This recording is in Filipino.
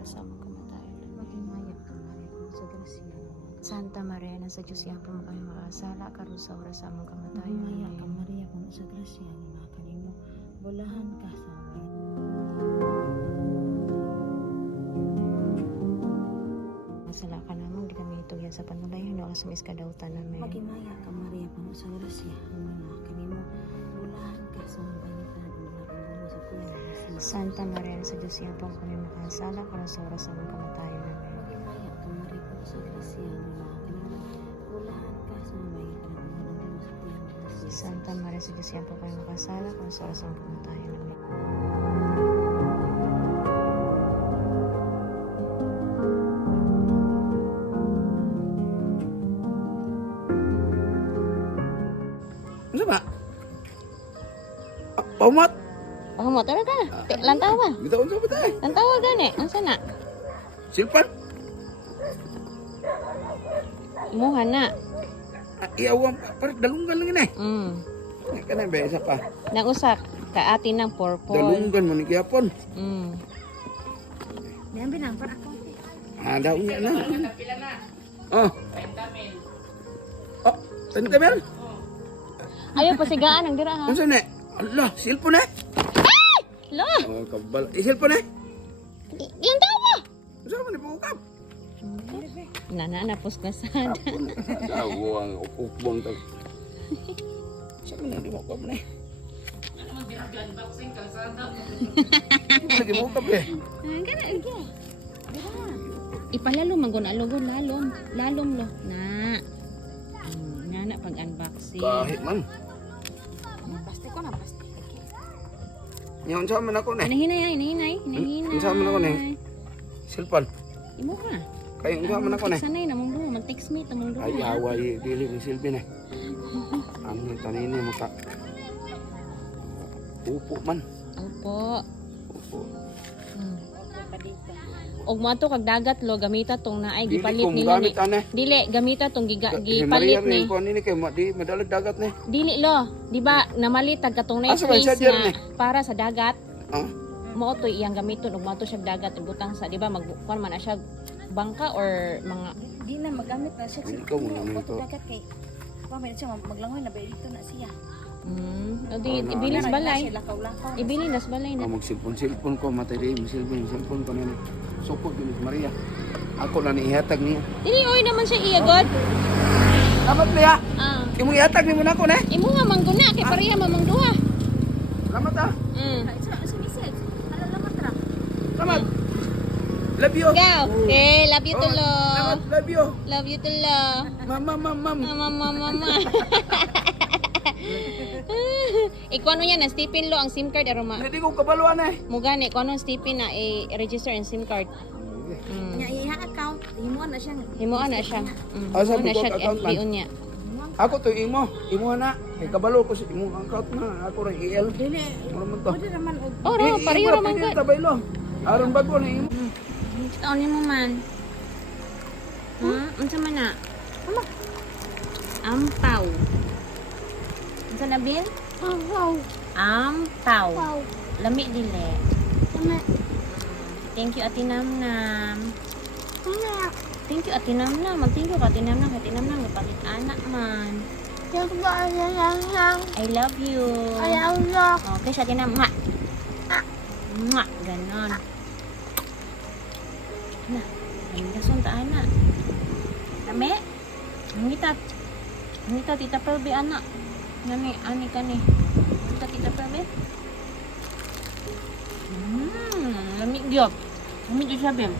oras sa among kamatayon. Maghimaya ka, Maria, kung sa grasya. Santa Maria, nasa Diyos iyang po kami makasala, karon sa oras sa among kamatayon. Maghimaya ka, Amen. Maria, kung sa grasya, na kanimo. Bulahan ka sa mga. Masala ka namang, di kami itugyan sa panulayan, no, sa miskadautan namin. Maghimaya ka, Maria, kung sa grasya, na kanimo. Bulahan ka sa mga bangitan, na kanimo sa kuya. Santa Maria, nasa Diyos iyang po kami makasala, karon sa oras sa among kamatayon. Amen. Maghimaya ka, Maria, kung sa grasya, na kanimo. Bulahan ka sa mga bangitan, na kanimo sa kuya. Santa Maria, sa Diyos iyang po kami makasala, karon sa oras sa among kamatayon. Amen. Ano ba? Paumat! Oh, mo tara ka. Lantawa. Kita unsa ba tayo? Lantawa gani. Unsa na? Silpan? Imuha na. Iawang parang dalunggan lang yun eh. Nga ka na ba, isa pa. Nang usak ka atin ng purple. Dalunggan mo ni Kiyapon. Diyan binang, para ako. Daon nga na. Oh. Oh, pentamel? Ayaw pasigaan ang dira ha. Unsa na? Allah, silpon eh. Lo, Oh, kabal. Silpon eh. lantawa. Unsa man ipukap? Nana napos na sad. Ako ang upukbong tag. Sa man di mo ko man eh. Lagi mo kap eh. Ipalalo manggon alogon lalom lo na. Nana pag unboxing. Kahit man. Plastic ko na, plastic. Nya unsa man ako na. Hinahinay. Unsa man ako na. Silpon. Imo ka. Kay unsa man ako na. Sanay na mong duha, mag-text me tamong duha. Ay, away, dili ni Silvin eh. Ang tanini mo ka. Upo man. Opo. Upo. Og mo ato kag dagat lo gamita tong naay Dili gipalit ko nila gamit ni. ane. Dili gamita tong Si Maria gipalit rin ni. ko nini kay di madalag dagat ni. Dili lo, di ba namalit tag katong na Asa ba space siya dyan, na eh? para sa dagat. Ah, Mo to iyang gamiton ug mo to siya dagat ibutang sa di ba magkuan man na siya bangka or mga Di na magamit na siya. Ikaw mo naman Ako ito. dagat kay. Pamilya siya maglangoy na ba dito na siya. o di Oh, ibilis Siya balay. lakaw-lakaw. Ibili nas balay na. magsilpon-silpon ko matay di silpon ko nini. Sukod ni Maria. Ako na ni ihatag niya. Dili oy naman siya iya god. Salamat niya. Ah, Imong ihatag ni mo na ko na. imo nga mangguna kay pareha mamang duha. Salamat ah. Sa bisig. Alalamat ra. Salamat. Love you. Go. Okay, love you to Oh, lo. Salamat, love you. Love you to lo. Mama. Mama. Ikaw ano yan, Stephen lo ang SIM card aroma. Hindi ko kabaluan eh. Mugani, kung anong Stephen na i-register ang SIM card. Nya iya account, himuan na siya. Himuan na siya. Asa Himuan na bukod siya account man? FBO niya. Ako to imo na. Kay kabalo ko si imong account na. Ako ra EL. Dili. Ano man to? Pwede naman og Oh, ro, pareho raman ka. ka. Tabaylo. Aron bago na imo. Taon mo man. Unsa man na? Ampaw. Unsa na bil? Ampaw. Lami dili. Thank you Ate Namnam. Thank you Ate Namnam. Mag-thank you ka Ate Namnam. Ate Namnam, napalit anak man. I love you. Okay, sa Ate Nam. Mwah. Ganon. Na, ang gason ta anak. Dami. Ngita tita Pelbe anak. Ngani ani ka ni. Ngita tita Pelbe. Lamig gyud. Lamig gyud siya bem.